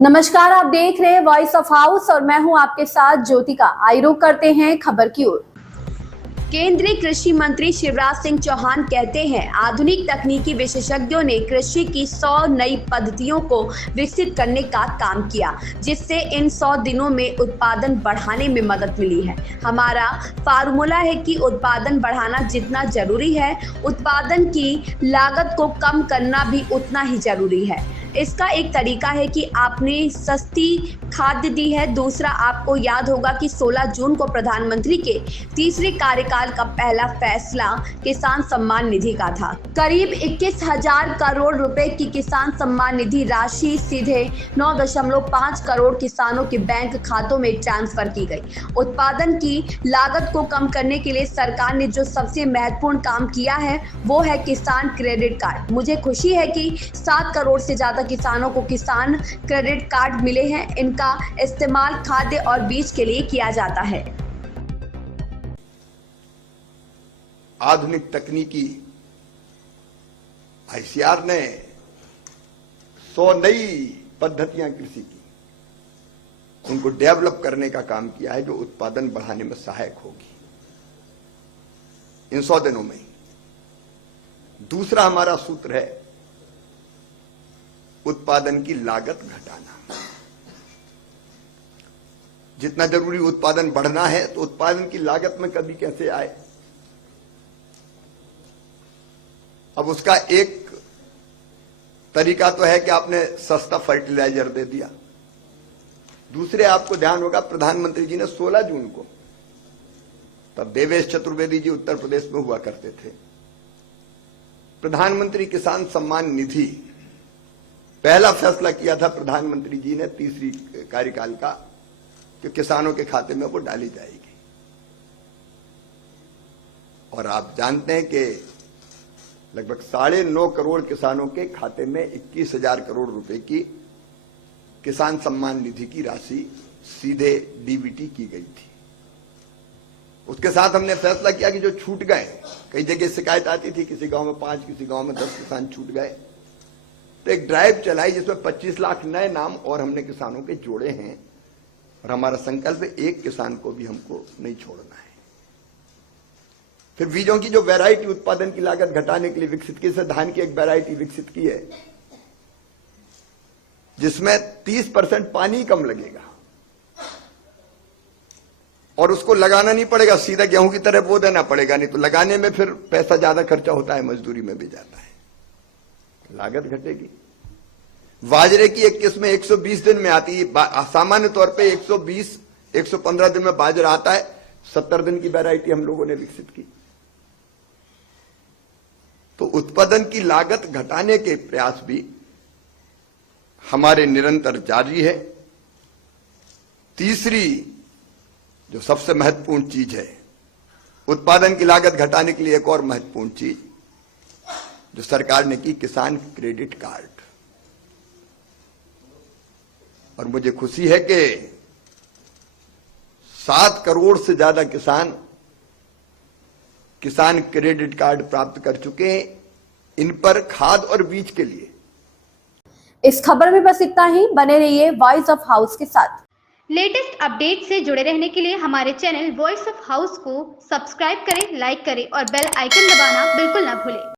नमस्कार, आप देख रहे हैं वॉइस ऑफ हाउस और मैं हूं आपके साथ ज्योतिका। आइए रुक करते हैं खबर की ओर। केंद्रीय कृषि मंत्री शिवराज सिंह चौहान कहते हैं, आधुनिक तकनीकी विशेषज्ञों ने कृषि की 100 नई पद्धतियों को विकसित करने का काम किया, जिससे इन 100 दिनों में उत्पादन बढ़ाने में मदद मिली है। हमारा फार्मूला है कि उत्पादन बढ़ाना जितना जरूरी है, उत्पादन की लागत को कम करना भी उतना ही जरूरी है। इसका एक तरीका है कि आपने सस्ती खाद दी है। दूसरा, आपको याद होगा कि 16 जून को प्रधानमंत्री के तीसरे कार्यकाल का पहला फैसला किसान सम्मान निधि का था। करीब 21,000 करोड़ रुपए की किसान सम्मान निधि राशि सीधे 9.5 करोड़ किसानों के बैंक खातों में ट्रांसफर की गई। उत्पादन की लागत को कम करने के लिए सरकार ने जो सबसे महत्वपूर्ण काम किया है वो है किसान क्रेडिट कार्ड। मुझे खुशी है कि 7 करोड़ से ज्यादा किसानों को किसान क्रेडिट कार्ड मिले हैं। इनका इस्तेमाल खाद्य और बीज के लिए किया जाता है। आधुनिक तकनीकी आईसीआर ने 100 नई पद्धतियां कृषि की, उनको डेवलप करने का काम किया है जो उत्पादन बढ़ाने में सहायक होगी इन 100 दिनों में। दूसरा हमारा सूत्र है उत्पादन की लागत घटाना। जितना जरूरी उत्पादन बढ़ना है तो उत्पादन की लागत में कभी कैसे आए। अब उसका एक तरीका तो है कि आपने सस्ता फर्टिलाइजर दे दिया। दूसरे, आपको ध्यान होगा प्रधानमंत्री जी ने 16 जून को, तब देवेश चतुर्वेदी जी उत्तर प्रदेश में हुआ करते थे, प्रधानमंत्री किसान सम्मान निधि पहला फैसला किया था प्रधानमंत्री जी ने तीसरी कार्यकाल का, कि किसानों के खाते में वो डाली जाएगी। और आप जानते हैं कि लगभग 9.5 करोड़ किसानों के खाते में 21,000 करोड़ रुपए की किसान सम्मान निधि की राशि सीधे डीबीटी की गई थी। उसके साथ हमने फैसला किया कि जो छूट गए, कई जगह शिकायत आती थी किसी गांव में 5, किसी गांव में 10 किसान छूट गए, तो एक ड्राइव चलाई जिसमें 25 लाख नए नाम और हमने किसानों के जोड़े हैं। और हमारा संकल्प है एक किसान को भी हमको नहीं छोड़ना है। फिर बीजों की जो वैरायटी उत्पादन की लागत घटाने के लिए विकसित की, धान की एक वैरायटी विकसित की है जिसमें 30% पानी कम लगेगा और उसको लगाना नहीं पड़ेगा, सीधा गेहूं की तरह बो देना पड़ेगा। नहीं तो लगाने में फिर पैसा ज्यादा खर्चा होता है, मजदूरी में भी जाता है, लागत घटेगी। बाजरे की एक किस्म 120 दिन में आती है। सामान्य तौर पे 120-115 दिन में बाजरा आता है। 70 दिन की वैरायटी हम लोगों ने विकसित की। तो उत्पादन की लागत घटाने के प्रयास भी हमारे निरंतर जारी है। तीसरी जो सबसे महत्वपूर्ण चीज है, उत्पादन की लागत घटाने के लिए एक और महत्वपूर्ण चीज जो सरकार ने की, किसान क्रेडिट कार्ड। और मुझे खुशी है कि 7 करोड़ से ज्यादा किसान क्रेडिट कार्ड प्राप्त कर चुके हैं, इन पर खाद और बीज के लिए। इस खबर में बस इतना ही। बने रहिए वॉइस ऑफ हाउस के साथ। लेटेस्ट अपडेट से जुड़े रहने के लिए हमारे चैनल वॉइस ऑफ हाउस को सब्सक्राइब करें, लाइक करें और बेल आइकन दबाना बिल्कुल ना भूलें।